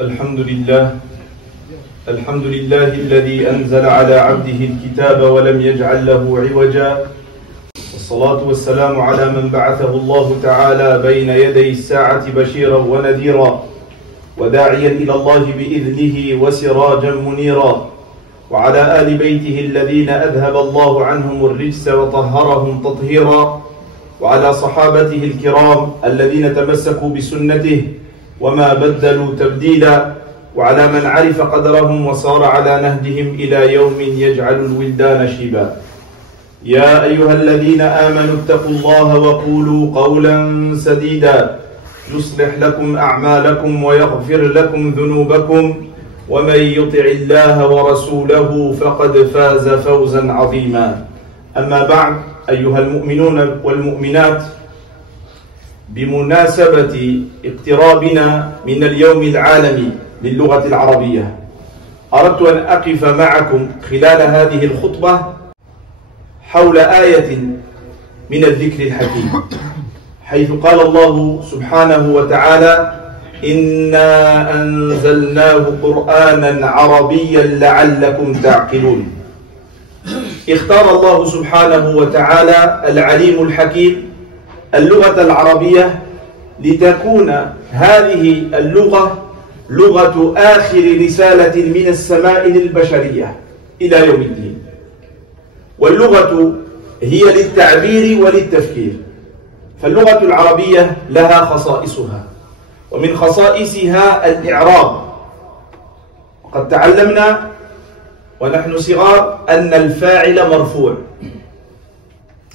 الحمد لله الذي أنزل على عبده الكتاب ولم يجعل له عوجا، والصلاة والسلام على من بعثه الله تعالى بين يدي الساعة بشيرا ونذيرا وداعيا إلى الله بإذنه وسراجا منيرا، وعلى آل بيته الذين أذهب الله عنهم الرجس وطهرهم تطهيرا، وعلى صحابته الكرام الذين تمسكوا بسنته وما بدلوا تبديلا، وعلى من عرف قدرهم وصار على نهجهم إلى يوم يجعل الولدان شيبا. يا أيها الذين آمنوا اتقوا الله وقولوا قولا سديدا يصلح لكم أعمالكم ويغفر لكم ذنوبكم، ومن يطع الله ورسوله فقد فاز فوزا عظيما. أما بعد، أيها المؤمنون والمؤمنات، بمناسبة اقترابنا من اليوم العالمي للغة العربية، أردت أن أقف معكم خلال هذه الخطبة حول آية من الذكر الحكيم، حيث قال الله سبحانه وتعالى: إنا أنزلناه قرآنا عربيا لعلكم تعقلون. اختار الله سبحانه وتعالى العليم الحكيم اللغة العربية لتكون هذه اللغة لغة آخر رسالة من السماء للبشرية إلى يوم الدين، واللغة هي للتعبير وللتفكير، فاللغة العربية لها خصائصها، ومن خصائصها الإعراب. وقد تعلمنا ونحن صغار أن الفاعل مرفوع،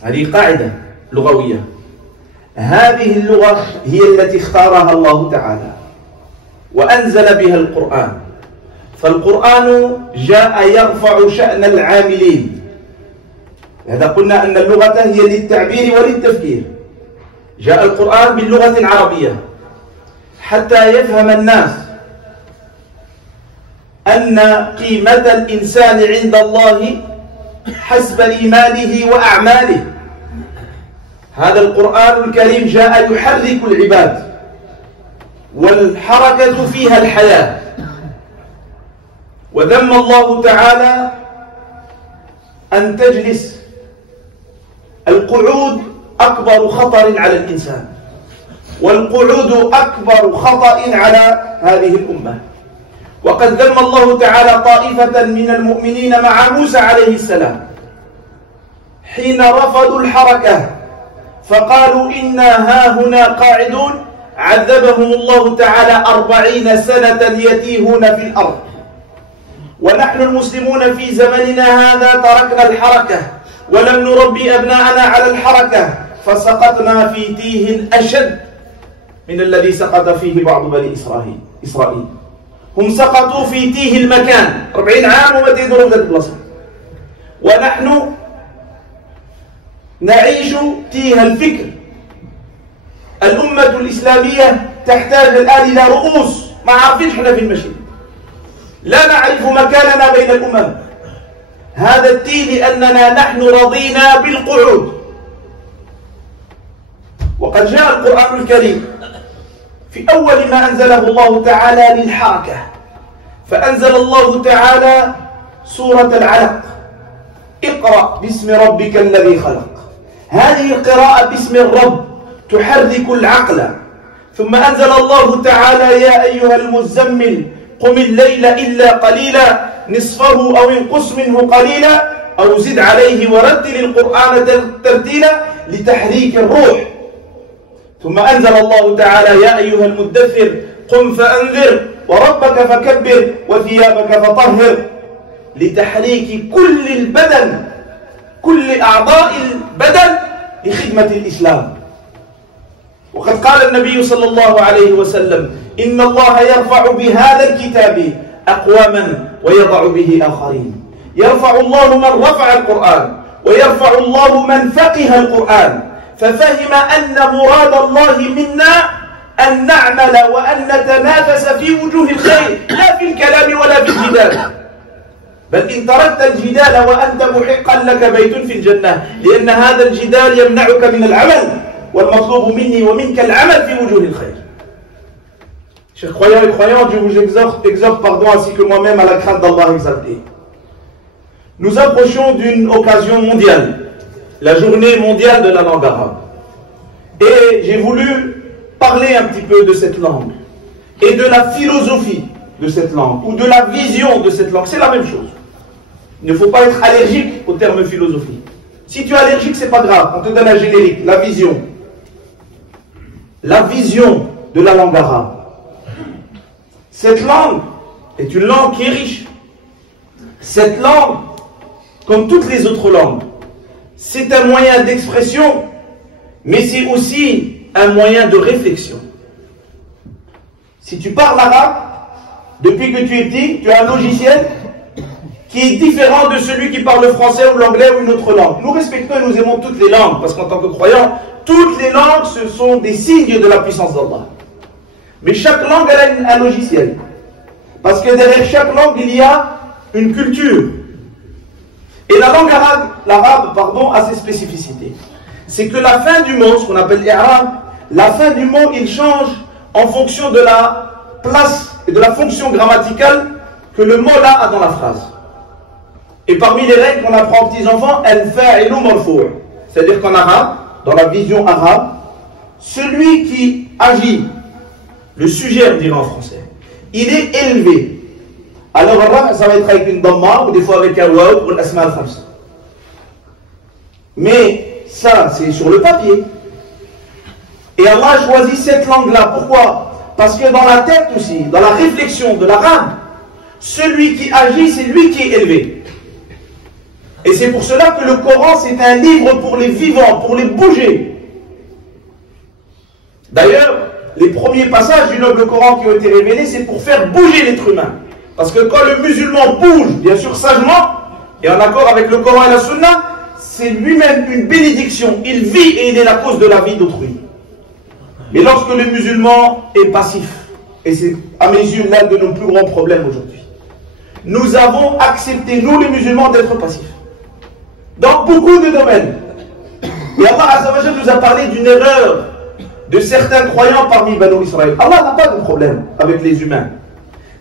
هذه قاعدة لغوية. هذه اللغة هي التي اختارها الله تعالى وأنزل بها القرآن، فالقرآن جاء يرفع شأن العاملين. لهذا قلنا أن اللغة هي للتعبير وللتفكير. جاء القرآن باللغة العربية حتى يفهم الناس أن قيمة الإنسان عند الله حسب إيمانه وأعماله. هذا القرآن الكريم جاء يحرك العباد، والحركة فيها الحياة. وذم الله تعالى أن تجلس، القعود أكبر خطر على الإنسان، والقعود أكبر خطأ على هذه الأمة. وقد ذم الله تعالى طائفة من المؤمنين مع موسى عليه السلام حين رفضوا الحركة فقالوا إنا هاهنا قاعدون، عذبهم الله تعالى 40 سنة يتيهون في الأرض. ونحن المسلمون في زمننا هذا تركنا الحركة ولم نربي أبناءنا على الحركة، فسقطنا في تيه أشد من الذي سقط فيه بعض بني إسرائيل. هم سقطوا في تيه المكان 40 عام وما تدرون ذات البلاصة، ونحن نعيش تيه الفكر. الأمة الإسلامية تحتاج الآن إلى رؤوس، ما عارفين احنا في المشي، لا نعرف مكاننا بين الأمم. هذا التيه لأننا نحن رضينا بالقعود. وقد جاء القرآن الكريم في أول ما أنزله الله تعالى للحركة، فأنزل الله تعالى سورة العلق: اقرأ باسم ربك الذي خلق. هذه القراءة باسم الرب تحرك العقل. ثم أنزل الله تعالى: يا أيها المزمل قم الليل إلا قليلا نصفه أو انقص منه قليلا أو زد عليه ورتل القرآن ترتيلا لتحريك الروح. ثم أنزل الله تعالى: يا أيها المدثر قم فأنذر وربك فكبر وثيابك فطهر، لتحريك كل البدن، كل أعضاء البدن لخدمة الإسلام. وقد قال النبي صلى الله عليه وسلم: إن الله يرفع بهذا الكتاب أقواما ويضع به آخرين. يرفع الله من رفع القرآن، ويرفع الله من فقه القرآن، ففهم أن مراد الله منا أن نعمل وأن نتنافس في وجوه الخير، لا في الكلام ولا في الجدال. بل إن تركت الجدال وأنت محقا لك بيت في الجنة، لأن هذا الجدال يمنعك من العمل، والمطلوب مني ومنك العمل في وجوه الخير. Chers croyants et croyantes, je vous exhorte ainsi que moi-même à la crainte d'Allah exalté. Nous approchons d'une occasion mondiale, la journée mondiale de la langue arabe. Et j'ai voulu parler un petit peu de cette langue et de la philosophie de cette langue ou de la vision de cette langue. C'est la même chose. Il ne faut pas être allergique au terme philosophie. Si tu es allergique, c'est pas grave. On te donne un générique, la vision. La vision de la langue arabe. Cette langue est une langue qui est riche. Cette langue, comme toutes les autres langues, c'est un moyen d'expression, mais c'est aussi un moyen de réflexion. Si tu parles arabe, depuis que tu es petit, tu as un logiciel qui est différent de celui qui parle le français ou l'anglais ou une autre langue. Nous respectons et nous aimons toutes les langues, parce qu'en tant que croyants, toutes les langues, ce sont des signes de la puissance d'Allah. Mais chaque langue, elle a un logiciel. Parce que derrière chaque langue, il y a une culture. Et la langue arabe, a ses spécificités. C'est que la fin du mot, ce qu'on appelle l'Arab, la fin du mot, il change en fonction de la place et de la fonction grammaticale que le mot là a dans la phrase. Et parmi les règles qu'on apprend aux petits enfants, al-fa'ilu marfu'. C'est-à-dire qu'en arabe, dans la vision arabe, celui qui agit, le sujet, on dirait en français, il est élevé. Alors Allah, ça va être avec une dhamma, ou des fois avec un waw, ou l'asma al-khamsa. Mais ça, c'est sur le papier. Et Allah a choisi cette langue-là. Pourquoi? Parce que dans la tête aussi, dans la réflexion de l'arabe, celui qui agit, c'est lui qui est élevé. Et c'est pour cela que le Coran, c'est un livre pour les vivants, pour les bouger. D'ailleurs, les premiers passages du noble Coran qui ont été révélés, c'est pour faire bouger l'être humain. Parce que quand le musulman bouge, bien sûr sagement, et en accord avec le Coran et la Sunna, c'est lui-même une bénédiction. Il vit et il est la cause de la vie d'autrui. Mais lorsque le musulman est passif, et c'est à mes yeux l'un de nos plus grands problèmes aujourd'hui, nous avons accepté, nous les musulmans, d'être passifs. Dans beaucoup de domaines. Et Allah Azza wa Jalla nous a parlé d'une erreur de certains croyants parmi Banu Israël. Allah n'a pas de problème avec les humains.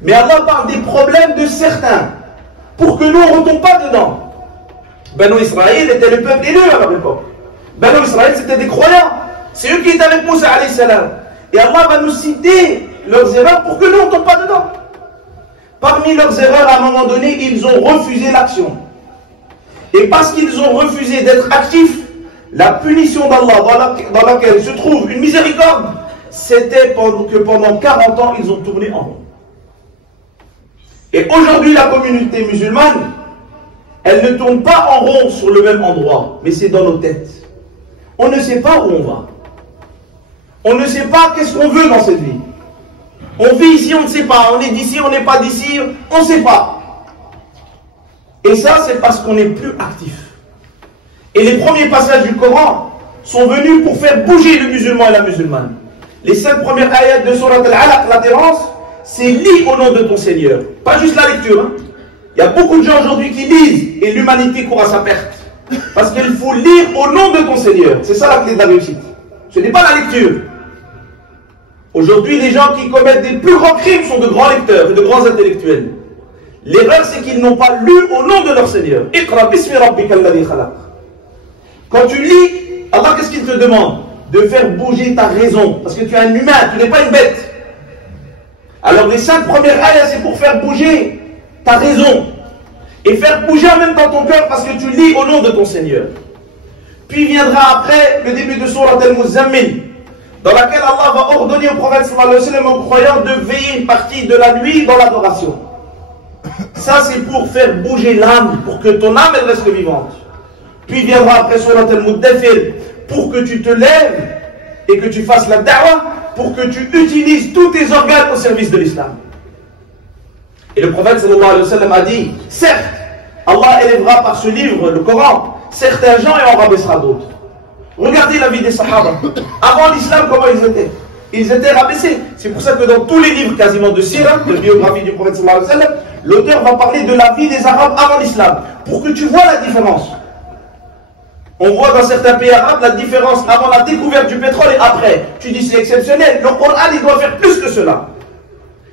Mais Allah parle des problèmes de certains, pour que nous ne retombe pas dedans. Banu Israël était le peuple élu à leur époque. Banu Israël, c'était des croyants. C'est eux qui étaient avec Moussa alayhi salam. Et Allah va nous citer leurs erreurs pour que nous ne tombe pas dedans. Parmi leurs erreurs, à un moment donné, ils ont refusé l'action. Et parce qu'ils ont refusé d'être actifs, la punition d'Allah dans laquelle se trouve une miséricorde, c'était que pendant 40 ans, ils ont tourné en rond. Et aujourd'hui, la communauté musulmane, elle ne tourne pas en rond sur le même endroit, mais c'est dans nos têtes. On ne sait pas où on va. On ne sait pas qu'est-ce qu'on veut dans cette vie. On vit ici, on ne sait pas. On est d'ici, on n'est pas d'ici, on ne sait pas. Et ça, c'est parce qu'on n'est plus actif. Et les premiers passages du Coran sont venus pour faire bouger le musulman et la musulmane. Les 5 premières ayats de Surat Al-Alaq, l'adhérence, c'est lis au nom de ton Seigneur. Pas juste la lecture. Hein. Il y a beaucoup de gens aujourd'hui qui lisent et l'humanité court à sa perte. Parce qu'il faut lire au nom de ton Seigneur. C'est ça la clé de la réussite. Ce n'est pas la lecture. Aujourd'hui, les gens qui commettent des plus grands crimes sont de grands lecteurs et de grands intellectuels. L'erreur, c'est qu'ils n'ont pas lu au nom de leur Seigneur. Iqra bismi rabbika alladhi khalaq. Quand tu lis, Allah, qu'est-ce qu'il te demande? De faire bouger ta raison. Parce que tu es un humain, tu n'es pas une bête. Alors les 5 premières ayats, c'est pour faire bouger ta raison. Et faire bouger en même temps ton cœur parce que tu lis au nom de ton Seigneur. Puis viendra après le début de Surat Al-Muzammil, dans laquelle Allah va ordonner au prophète sallallahu alayhi wa sallam, aux croyants, de veiller une partie de la nuit dans l'adoration. Ça, c'est pour faire bouger l'âme, pour que ton âme elle reste vivante. Puis viendra après Surat Al-Muddathir, pour que tu te lèves et que tu fasses la da'wah, pour que tu utilises tous tes organes au service de l'islam. Et le prophète sallallahu alayhi wa sallam a dit, certes, Allah élèvera par ce livre, le Coran, certains gens et en rabaissera d'autres. Regardez la vie des Sahaba. Avant l'islam, comment ils étaient? Ils étaient rabaissés. C'est pour ça que dans tous les livres quasiment de Sira, de biographie du prophète sallallahu alayhi wa sallam, l'auteur va parler de la vie des Arabes avant l'islam, pour que tu vois la différence. On voit dans certains pays arabes la différence avant la découverte du pétrole et après. Tu dis c'est exceptionnel. Le Coran, il doit faire plus que cela.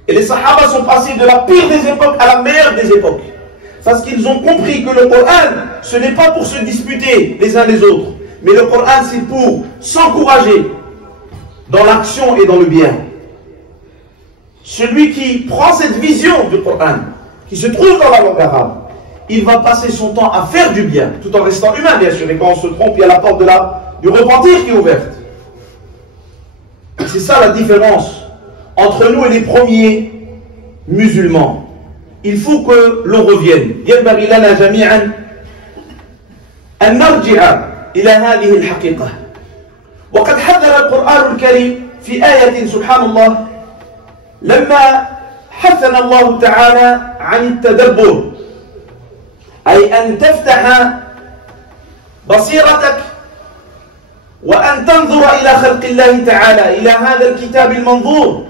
Et les Sahaba sont passés de la pire des époques à la meilleure des époques. Parce qu'ils ont compris que le Coran, ce n'est pas pour se disputer les uns les autres, mais le Coran, c'est pour s'encourager dans l'action et dans le bien. Celui qui prend cette vision du Coran, qui se trouve dans la langue arabe, il va passer son temps à faire du bien, tout en restant humain, bien sûr. Et quand on se trompe, il y a la porte du repentir qui est ouverte. C'est ça la différence entre nous et les premiers musulmans. Il faut que l'on revienne. ينبغي لنا جميعا أن نرجع إلى هذه الحقيقة. وقد حذر القرآن الكريم في آية سبحان الله لما حثنا الله تعالى عن التدبر، أي أن تفتح بصيرتك وأن تنظر إلى خلق الله تعالى، إلى هذا الكتاب المنظور.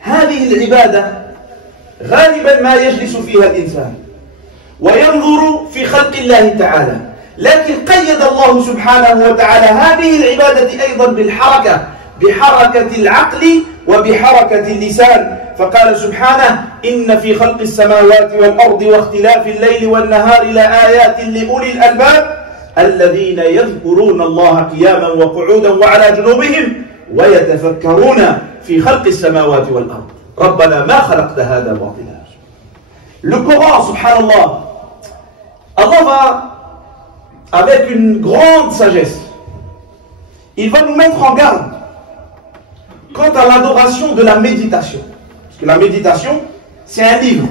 هذه العبادة غالبا ما يجلس فيها الإنسان وينظر في خلق الله تعالى، لكن قيد الله سبحانه وتعالى هذه العبادة أيضا بالحركة، بحركة العقل وبحركة اللسان، فقال سبحانه: إن في خلق السماوات والأرض واختلاف الليل والنهار لآيات لأولي الألباب الذين يذكرون الله قياما وقعودا وعلى جنوبهم ويتفكرون في خلق السماوات والأرض ربنا ما خلقت هذا باطلا. Le Coran, subhanallah, Allah va, avec une grande sagesse, il va nous mettre en garde quant à l'adoration de la méditation. Parce que la méditation, c'est un livre.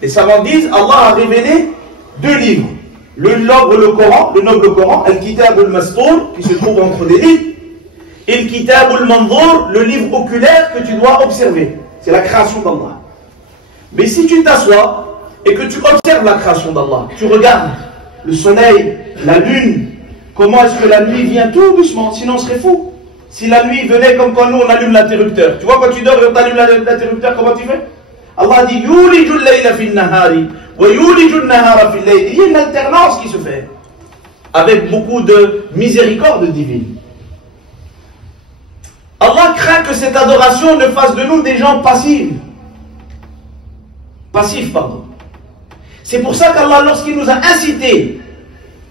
Les savants disent, Allah a révélé 2 livres. Le noble Coran, Al-Kitab al-Mastour, qui se trouve entre les livres, et le Kitab al-Manzour, le livre oculaire que tu dois observer. C'est la création d'Allah. Mais si tu t'assois et que tu observes la création d'Allah, tu regardes le soleil, la lune, comment est-ce que la nuit vient tout doucement, sinon on serait fou. Si la nuit venait comme quand nous on allume l'interrupteur. Tu vois quand tu dors et on t'allume l'interrupteur, comment tu fais? Allah dit Yulijul layla fil nahari wa yulijul nahara fil layl. Il y a une alternance qui se fait avec beaucoup de miséricorde divine. Allah craint que cette adoration ne fasse de nous des gens passifs. Passifs, pardon. C'est pour ça qu'Allah, lorsqu'il nous a incités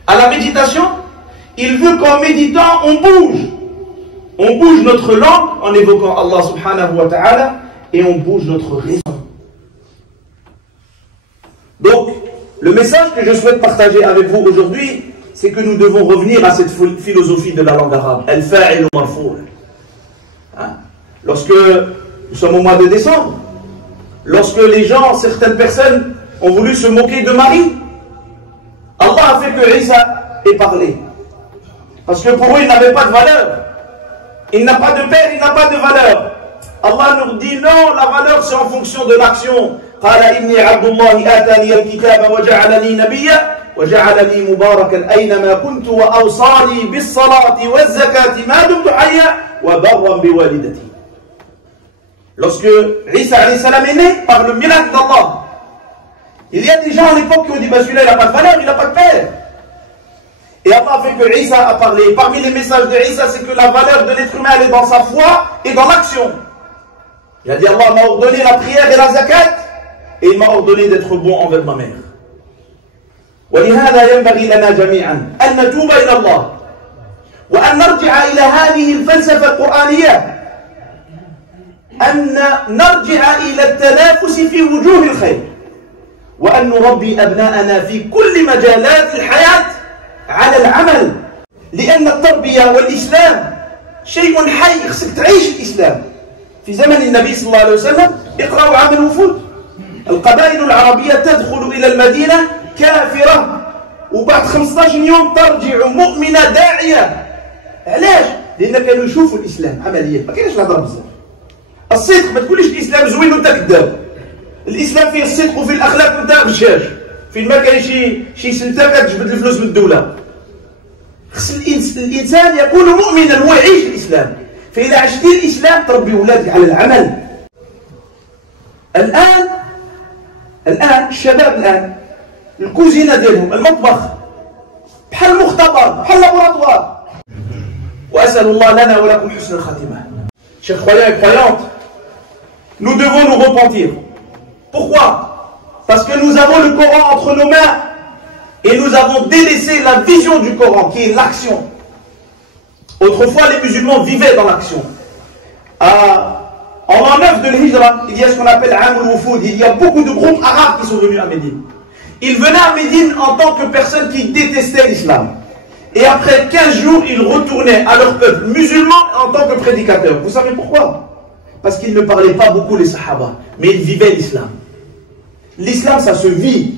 à la méditation, il veut qu'en méditant, on bouge. On bouge notre langue en évoquant Allah subhanahu wa ta'ala et on bouge notre raison. Donc, le message que je souhaite partager avec vous aujourd'hui, c'est que nous devons revenir à cette philosophie de la langue arabe. Al-fa'il marfou'. Lorsque nous sommes au mois de décembre, lorsque les gens, certaines personnes, ont voulu se moquer de Marie, Allah a fait que Isa ait parlé. Parce que pour eux, il n'avait pas de valeur. Il n'a pas de père, il n'a pas de valeur. Allah nous dit non, la valeur c'est en fonction de l'action. قال إني عبد الله آتاني الكتاب وجعلني نبيا وجعلني مباركا أينما كنت وأوصاني بالصلاة والزكاة ما دمت حيا وبرا بوالدتي. Lorsque Isa alayhi salam est né par le miracle d'Allah, il y a des gens à l'époque qui ont dit bah celui-là il n'a pas de valeur, il n'a pas de père. Et Allah a fait que Isa a parlé. Parmi les messages de Isa, c'est que la valeur de l'être humain elle est dans sa foi et dans l'action. Il a dit Allah m'a ordonné la prière et la zakat et il m'a ordonné d'être bon envers ma mère. ولهذا ينبغي لنا جميعا أن نتوب إلى الله وأن نرجع إلى هذه الفلسفة القرآنية، أن نرجع إلى التنافس في وجوه الخير وأن نربي أبناءنا في كل مجالات الحياة على العمل، لأن التربية والإسلام شيء حي، خصك تعيش الإسلام. في زمن النبي صلى الله عليه وسلم اقرأوا عن الوفود، القبائل العربية تدخل إلى المدينة كافرة وبعد 15 يوم ترجع مؤمنة داعية. علاش؟ لأن كانوا يشوفوا الإسلام عمليا، ما كاينش الهضره بزاف. الصدق، ما تقوليش الإسلام زوين وأنت كذاب. الإسلام فيه الصدق وفيه الأخلاق وأنت غشاش. فين ما كاين شي سلته كتجبد الفلوس من الدولة. خص الإنسان يكون مؤمنا، هو يعيش الإسلام. فإذا عشتي الإسلام تربي ولادك على العمل. الآن الشباب الآن الكوزينة ديالهم المطبخ بحال مختبر، بحال لابوراتوار. وأسأل الله لنا ولكم حسن الخاتمة. Chers croyants et croyantes, nous devons nous repentir. Pourquoi? Parce que nous avons le Coran entre nos mains et nous avons délaissé la vision du Coran qui est l'action. Autrefois, les musulmans vivaient dans l'action. En l'an 9 de l'Hijra, il y a ce qu'on appelle Amul Wufud. Il y a beaucoup de groupes arabes qui sont venus à Médine. Ils venaient à Médine en tant que personnes qui détestaient l'islam. Et après 15 jours, ils retournaient à leur peuple musulman en tant que prédicateurs. Vous savez pourquoi? Parce qu'ils ne parlaient pas beaucoup les Sahaba, mais ils vivaient l'islam. L'islam, ça se vit.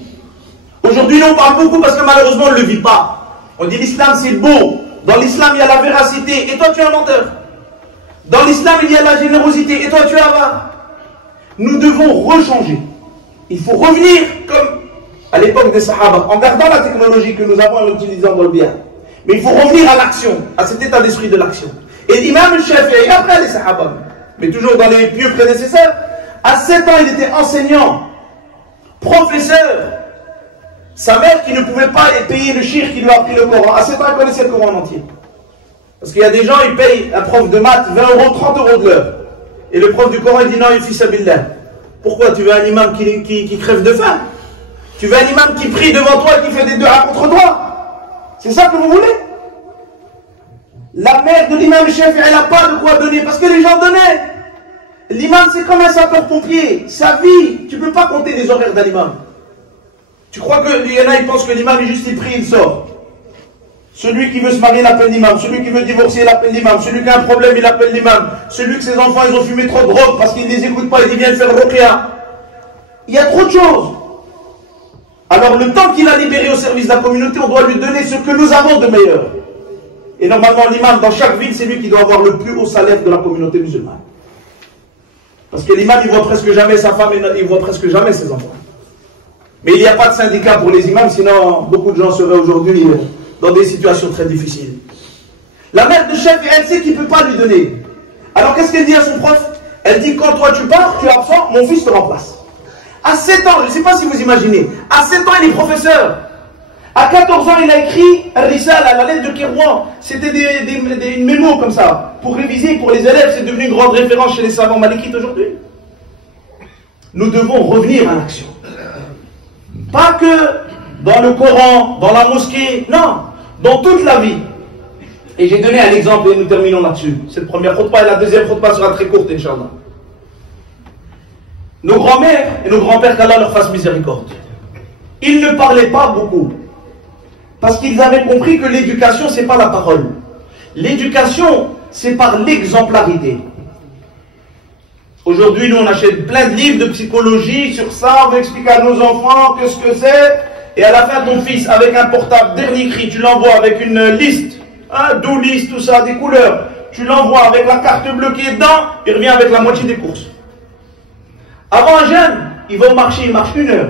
Aujourd'hui, on parle beaucoup parce que malheureusement, on ne le vit pas. On dit l'islam, c'est beau. Dans l'islam, il y a la véracité. Et toi, tu es un menteur. Dans l'islam, il y a la générosité. Et toi, tu es avare. Nous devons rechanger. Il faut revenir comme à l'époque des Sahaba, en gardant la technologie que nous avons en l'utilisant dans le bien. Mais il faut revenir à l'action, à cet état d'esprit de l'action. Et l'imam Shafi'i, après les Sahaba, mais toujours dans les pieux prédécesseurs, à 7 ans, il était enseignant, professeur. Sa mère qui ne pouvait pas payer le shir qui lui a appris le Coran. À 7 ans, il connaissait le Coran en entier. Parce qu'il y a des gens, ils payent un prof de maths 20 euros, 30 euros de l'heure. Et le prof du Coran, il dit non, il fit sabilillah. Pourquoi? Tu veux un imam qui crève de faim? Tu veux un imam qui prie devant toi et qui fait des du'a contre toi? C'est ça que vous voulez? La mère de l'imam chef, elle n'a pas de quoi donner parce que les gens donnaient. L'imam, c'est comme un sapeur-pompier. Sa vie, tu ne peux pas compter les horaires d'un imam. Tu crois qu'il y en a, ils pensent que l'imam est juste, il prie, il sort. Celui qui veut se marier, il appelle l'imam. Celui qui veut divorcer, il appelle l'imam. Celui qui a un problème, il appelle l'imam. Celui que ses enfants, ils ont fumé trop de drogue parce qu'ils ne les écoutent pas, il dit viens faire ruqya. Il y a trop de choses. Alors le temps qu'il a libéré au service de la communauté, on doit lui donner ce que nous avons de meilleur. Et normalement, l'imam, dans chaque ville, c'est lui qui doit avoir le plus haut salaire de la communauté musulmane. Parce que l'imam, il voit presque jamais sa femme et il voit presque jamais ses enfants. Mais il n'y a pas de syndicat pour les imams, sinon beaucoup de gens seraient aujourd'hui dans des situations très difficiles. La mère de chef, elle sait qu'il ne peut pas lui donner. Alors qu'est-ce qu'elle dit à son prof? Elle dit, quand toi tu pars, tu es absent, mon fils te remplace. À 7 ans, je ne sais pas si vous imaginez, à 7 ans il est professeur. À 14 ans il a écrit un risal à la lettre de Kérouan. C'était une mémo comme ça, pour réviser pour les élèves. C'est devenu une grande référence chez les savants malikites aujourd'hui. Nous devons revenir à l'action. Pas que dans le Coran, dans la mosquée, non, dans toute la vie. Et j'ai donné un exemple et nous terminons là-dessus. Cette première khutbah et la deuxième khutbah sera très courte, Inch'Allah. Nos grands-mères et nos grands-pères, qu'Allah leur fasse miséricorde, ils ne parlaient pas beaucoup. Parce qu'ils avaient compris que l'éducation, c'est pas la parole. L'éducation, c'est par l'exemplarité. Aujourd'hui, nous, on achète plein de livres de psychologie sur ça, on veut expliquer à nos enfants qu'est-ce que c'est. Et à la fin, ton fils, avec un portable dernier cri, tu l'envoies avec une liste, hein, 12 listes, tout ça, des couleurs. Tu l'envoies avec la carte bleue qui est dedans, il revient avec la moitié des courses. Avant, un jeune, il va au marché, il marche 1 heure.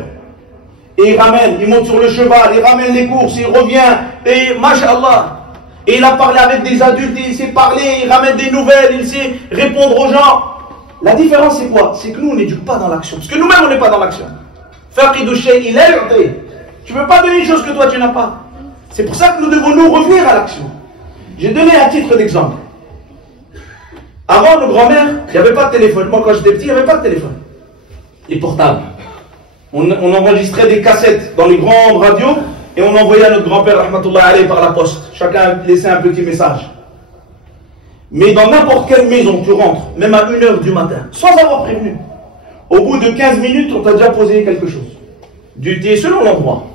Et il ramène, il monte sur le cheval, il ramène les courses, il revient, et masha'Allah. Et il a parlé avec des adultes, il sait parler, il ramène des nouvelles, il sait répondre aux gens. La différence, c'est quoi? C'est que nous, on n'éduque pas dans l'action. Parce que nous-mêmes, on n'est pas dans l'action. Faqidou shay, il est l'ordre. Tu ne peux pas donner une chose que toi, tu n'as pas. C'est pour ça que nous devons nous revenir à l'action. J'ai donné un titre d'exemple. Avant, nos grands-mères, il n'y avait pas de téléphone. Moi, quand j'étais petit, il n'y avait pas de téléphone. Les portables. On enregistrait des cassettes dans les grandes radios et on envoyait à notre grand-père, rahmatullah alayhi, par la poste. Chacun laissait un petit message. Mais dans n'importe quelle maison, tu rentres, même à 1 heure du matin, sans avoir prévenu. Au bout de 15 minutes, on t'a déjà posé quelque chose. Du thé selon l'endroit.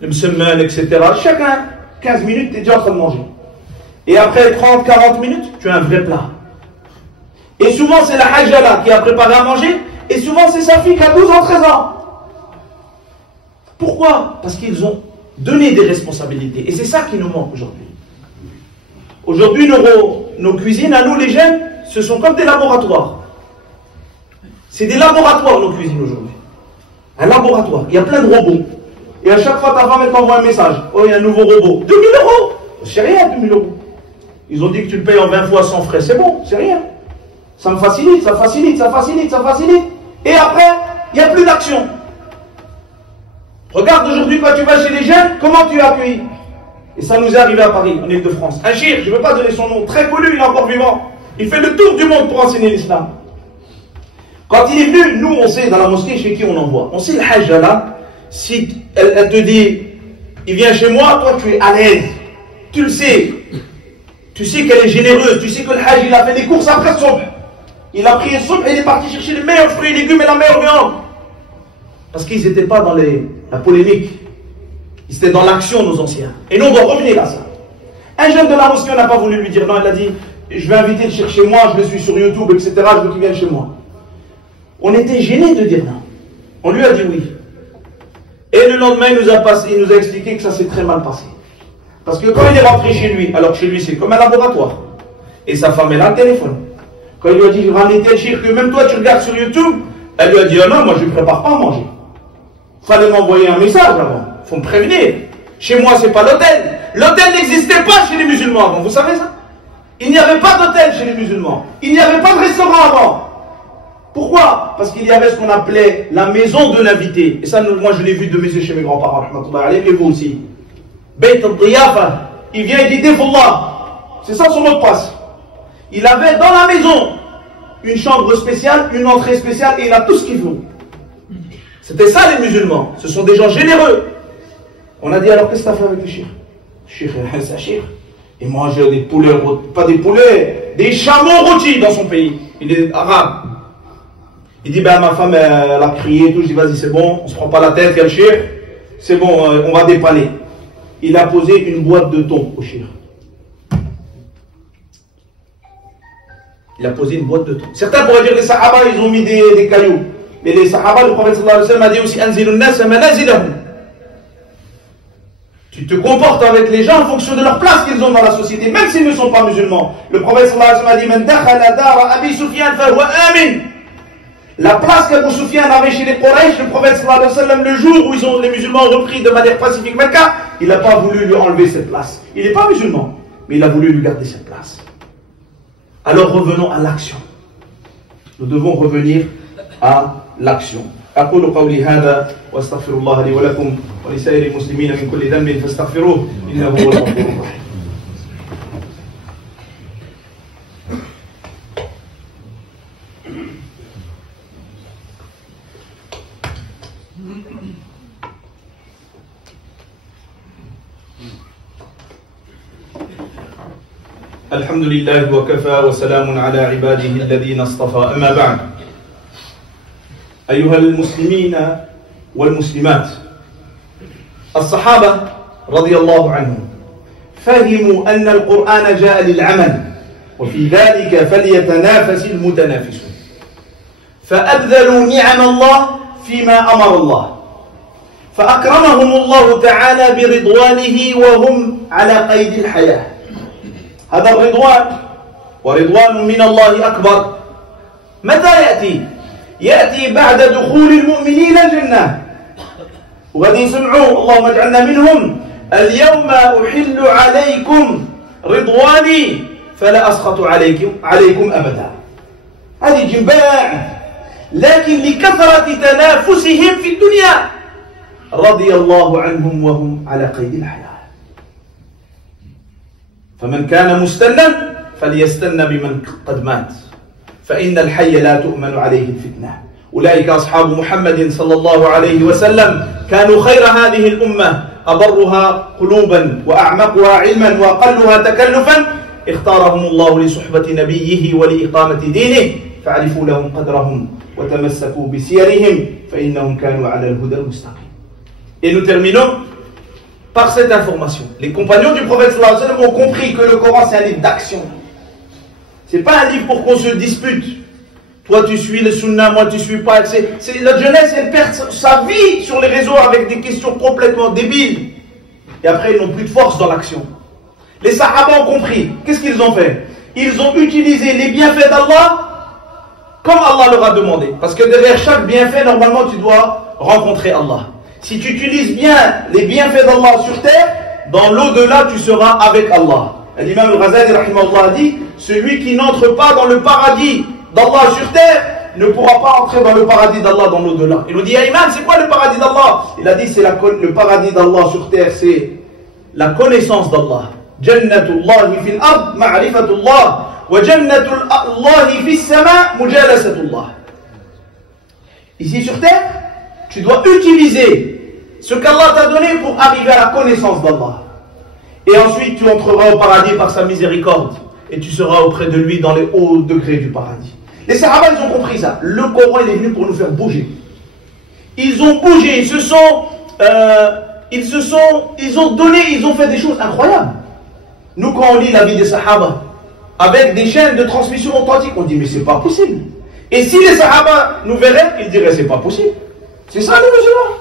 Le msemen, etc. Chacun, 15 minutes, tu es déjà en train de manger. Et après 30, 40 minutes, tu as un vrai plat. Et souvent, c'est la hajjala qui a préparé à manger. Et souvent, c'est sa fille qui a 12 ans, 13 ans. Pourquoi? Parce qu'ils ont donné des responsabilités. Et c'est ça qui nous manque aujourd'hui. Aujourd'hui, nos cuisines, à nous les jeunes, ce sont comme des laboratoires. C'est des laboratoires, nos cuisines aujourd'hui. Un laboratoire. Il y a plein de robots. Et à chaque fois, ta femme, elle t'envoie un message. Oh, il y a un nouveau robot. 2000 euros. C'est rien, 2000 euros. Ils ont dit que tu le payes en 20 fois sans frais. C'est bon, c'est rien. Ça me facilite, ça facilite, ça facilite, ça facilite. Et après, il n'y a plus d'action. Regarde aujourd'hui quand tu vas chez les jeunes, comment tu es accueilli. Et ça nous est arrivé à Paris, en Ile-de-France. Un chir, je ne veux pas donner son nom, très connu, il est encore vivant. Il fait le tour du monde pour enseigner l'islam. Quand il est venu, nous on sait dans la mosquée chez qui on envoie. On sait le hajj là, si elle te dit, il vient chez moi, toi tu es à l'aise. Tu le sais. Tu sais qu'elle est généreuse. Tu sais que le hajj il a fait des courses après son. Il a pris le soupe et il est parti chercher les meilleurs fruits et légumes et la meilleure viande. Parce qu'ils n'étaient pas dans la polémique. Ils étaient dans l'action, nos anciens. Et nous on doit revenir à ça. Un jeune de la mosquée, on n'a pas voulu lui dire non, il a dit, je vais inviter le cheikh chez moi, je le suis sur YouTube, etc. Je veux qu'il vienne chez moi. On était gênés de dire non. On lui a dit oui. Et le lendemain, il nous a expliqué que ça s'est très mal passé. Parce que quand il est rentré chez lui, alors que chez lui c'est comme un laboratoire, et sa femme elle a le téléphone. Quand il lui a dit, ramenez tel cheikh que même toi tu regardes sur YouTube, elle lui a dit, oh non, moi je ne prépare pas à manger. Fallait m'envoyer un message avant. Faut me prévenir. Chez moi c'est pas l'hôtel. L'hôtel n'existait pas chez les musulmans avant, vous savez ça? Il n'y avait pas d'hôtel chez les musulmans. Il n'y avait pas de restaurant avant. Pourquoi? Parce qu'il y avait ce qu'on appelait la maison de l'invité. Et ça, moi je l'ai vu de mes yeux chez mes grands-parents, et vous aussi. Beit al-Diyafa, il vient et dit Defullah. C'est ça son mot de passe. Il avait dans la maison une chambre spéciale, une entrée spéciale, et il a tout ce qu'il faut. C'était ça les musulmans. Ce sont des gens généreux. On a dit alors qu'est-ce que tu as fait avec le shir? Shir, c'est un shir. Il mangeait des poulets, pas des poulets, des chameaux rôtis dans son pays. Il est arabe. Il dit ben ma femme elle a prié et tout. Je dis vas-y c'est bon, on se prend pas la tête, il y a le shir. C'est bon, on va dépanner. Il a posé une boîte de thon au shir. Il a posé une boîte de thon. Certains pourraient dire les sahaba ils ont mis des cailloux. Mais les sahaba, le prophète sallallahu alayhi wa sallam a dit aussi anzilun nas manazilahum. Tu te comportes avec les gens en fonction de leur place qu'ils ont dans la société, même s'ils ne sont pas musulmans. Le prophète sallallahu alayhi wa sallam a dit man dakhala dara Abi Sufyan fa huwa amin. La place qu'Abu Sufyan avait chez les Quraysh, le prophète sallallahu alayhi wa sallam, le jour où les musulmans ont repris de manière pacifique Mecca, il n'a pas voulu lui enlever cette place. Il n'est pas musulman, mais il a voulu lui garder cette place. Alors revenons à l'action. Nous devons revenir à l'action. أقول قولي هذا وأستغفر الله لي ولكم ولسائر المسلمين من كل ذنب فاستغفروه إنه هو الغفور الرحيم. الحمد لله وكفى وسلام على عباده الذين اصطفى أما بعد أيها المسلمين والمسلمات الصحابة رضي الله عنهم فهموا أن القرآن جاء للعمل وفي ذلك فليتنافس المتنافسون فأبذلوا نعم الله فيما أمر الله فأكرمهم الله تعالى برضوانه وهم على قيد الحياة هذا الرضوان ورضوان من الله أكبر متى يأتي؟ يأتي بعد دخول المؤمنين الجنة وغادي يسمعوا اللهم اجعلنا منهم اليوم أحل عليكم رضواني فلا أسخط عليكم أبدا هذه جنباع لكن لكثرة تنافسهم في الدنيا رضي الله عنهم وهم على قيد الحياة فمن كان مستنا فليستن بمن قد مات فإن الحي لا تؤمن عليه الفتنة أولئك أصحاب محمد صلى الله عليه وسلم كانوا خير هذه الأمة أبرها قلوبا وأعمقها علما وأقلها تكلفا اختارهم الله لصحبة نبيه ولإقامة دينه فاعرفوا لهم قدرهم وتمسكوا بسيرهم فإنهم كانوا على الهدى المستقيم. Et nous terminons par cette information. Les compagnons du prophète sallallahu alayhi wa sallam ont compris que le Coran c'est un livre d'action. C'est pas un livre pour qu'on se dispute. Toi tu suis le sunna, moi tu suis pas. La jeunesse elle perd sa vie sur les réseaux avec des questions complètement débiles. Et après ils n'ont plus de force dans l'action. Les sahaba ont compris. Qu'est-ce qu'ils ont fait? Ils ont utilisé les bienfaits d'Allah comme Allah leur a demandé. Parce que derrière chaque bienfait, normalement tu dois rencontrer Allah. Si tu utilises bien les bienfaits d'Allah sur terre, dans l'au-delà tu seras avec Allah. L'imam al-Ghazali rahimahullah dit, celui qui n'entre pas dans le paradis d'Allah sur terre ne pourra pas entrer dans le paradis d'Allah dans l'au-delà. Il nous dit, Imam, c'est quoi le paradis d'Allah? Il a dit, le paradis d'Allah sur terre, c'est la connaissance d'Allah. Jannatullahi fil ard, ma'rifatullah, wa jannatullahi fis sama, mujalasatullah. Ici sur terre, tu dois utiliser ce qu'Allah t'a donné pour arriver à la connaissance d'Allah. Et ensuite, tu entreras au paradis par sa miséricorde. Et tu seras auprès de lui dans les hauts degrés du paradis. Les Sahaba, ils ont compris ça. Le Coran, il est venu pour nous faire bouger. Ils ont bougé, ils ont donné, ils ont fait des choses incroyables. Nous, quand on lit la vie des Sahaba, avec des chaînes de transmission authentique, on dit, mais c'est pas possible. Et si les Sahaba nous verraient, ils diraient, c'est pas possible. C'est ça les musulmans.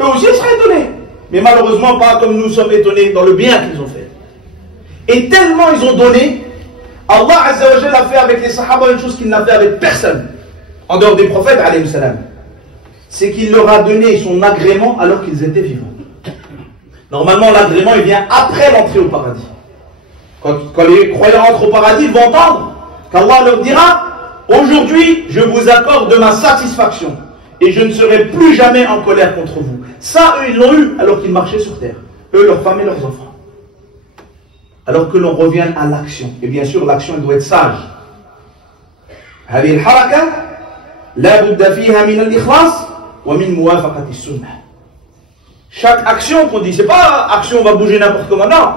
Eux aussi seraient étonnés. Mais malheureusement, pas comme nous sommes étonnés dans le bien qu'ils ont fait. Et tellement ils ont donné, Allah Azza wa Jalla a fait avec les Sahaba une chose qu'il n'a fait avec personne, en dehors des prophètes, alayhi salam. C'est qu'il leur a donné son agrément alors qu'ils étaient vivants. Normalement, l'agrément, il vient après l'entrée au paradis. Quand les croyants entrent au paradis, ils vont entendre qu'Allah leur dira, aujourd'hui, je vous accorde ma satisfaction et je ne serai plus jamais en colère contre vous. Ça, eux, ils l'ont eu alors qu'ils marchaient sur terre. Eux, leurs femmes et leurs enfants. Alors que l'on revienne à l'action. Et bien sûr, l'action, elle doit être sage. هذه الحركة لا بد فيها من الإخلاص ومن موافقة السنة. Chaque action qu'on dit, c'est pas action, on va bouger n'importe comment, non.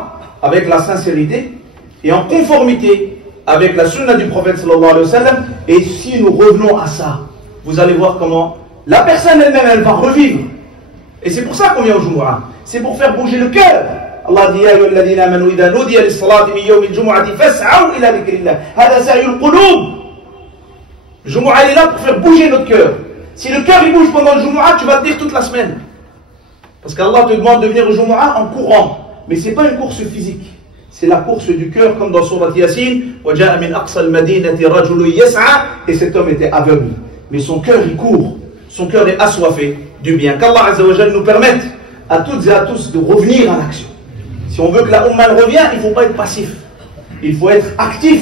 Avec la sincérité et en conformité avec la sunna du prophète sallallahu alayhi wa sallam. Et si nous revenons à ça, vous allez voir comment la personne elle-même, elle va revivre. Et c'est pour ça qu'on vient au Jumu'ah. C'est pour faire bouger le cœur. Allah dit, Ya ayyuhalladhina amanu idha nudiya lis-salati min yawmi al-jumu'ati fas'aw ila dhikrillah. Hada sa'yul qulub. Le Jumu'ah est là pour faire bouger notre cœur. Si le cœur il bouge pendant le Jumu'ah, tu vas tenir toute la semaine. Parce qu'Allah te demande de venir au Jumu'ah en courant. Mais ce n'est pas une course physique. C'est la course du cœur, comme dans Surat Yasin. وَجَاءَ مِنْ أَقْصَى الْمَدِينَةِ رَجُلٌ يَسْعَى. Et cet homme était aveugle. Mais son cœur il court. Son cœur est assoiffé du bien. Qu'Allah Azza wa Jalla nous permette à toutes et à tous de revenir à l'action. Si on veut que la Ummah revienne, il ne faut pas être passif. Il faut être actif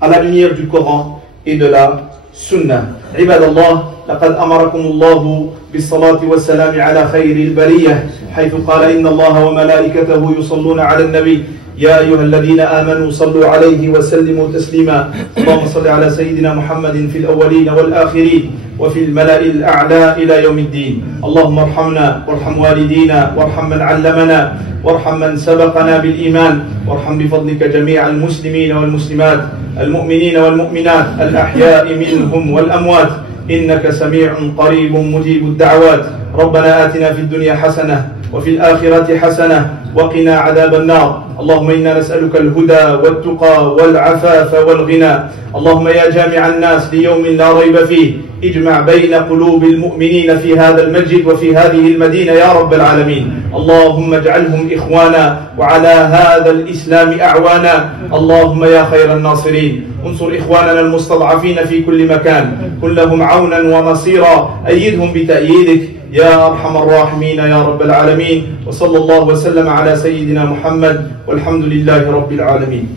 à la lumière du Coran et de la Sunna. Ibadallah, لقد أمركم الله بالصلاة والسلام على خير البرية حيث قال إن الله وملائكته يصلون على النبي يا أيها الذين آمنوا صلوا عليه وسلموا تسليما اللهم صل على سيدنا محمد في الأولين والآخرين وفي الملأ الأعلى إلى يوم الدين اللهم ارحمنا وارحم والدينا وارحم من علمنا وارحم من سبقنا بالإيمان وارحم بفضلك جميع المسلمين والمسلمات المؤمنين والمؤمنات الأحياء منهم والأموات إنك سميع قريب مجيب الدعوات ربنا آتنا في الدنيا حسنة وفي الآخرة حسنة وقنا عذاب النار اللهم إنا نسألك الهدى والتقى والعفاف والغنى اللهم يا جامع الناس ليوم لا ريب فيه اجمع بين قلوب المؤمنين في هذا المسجد وفي هذه المدينة يا رب العالمين اللهم اجعلهم إخوانا وعلى هذا الإسلام أعوانا اللهم يا خير الناصرين انصر إخواننا المستضعفين في كل مكان كن لهم عونا ونصيرا أيدهم بتأييدك يا أرحم الراحمين يا رب العالمين وصلى الله وسلم على سيدنا محمد والحمد لله رب العالمين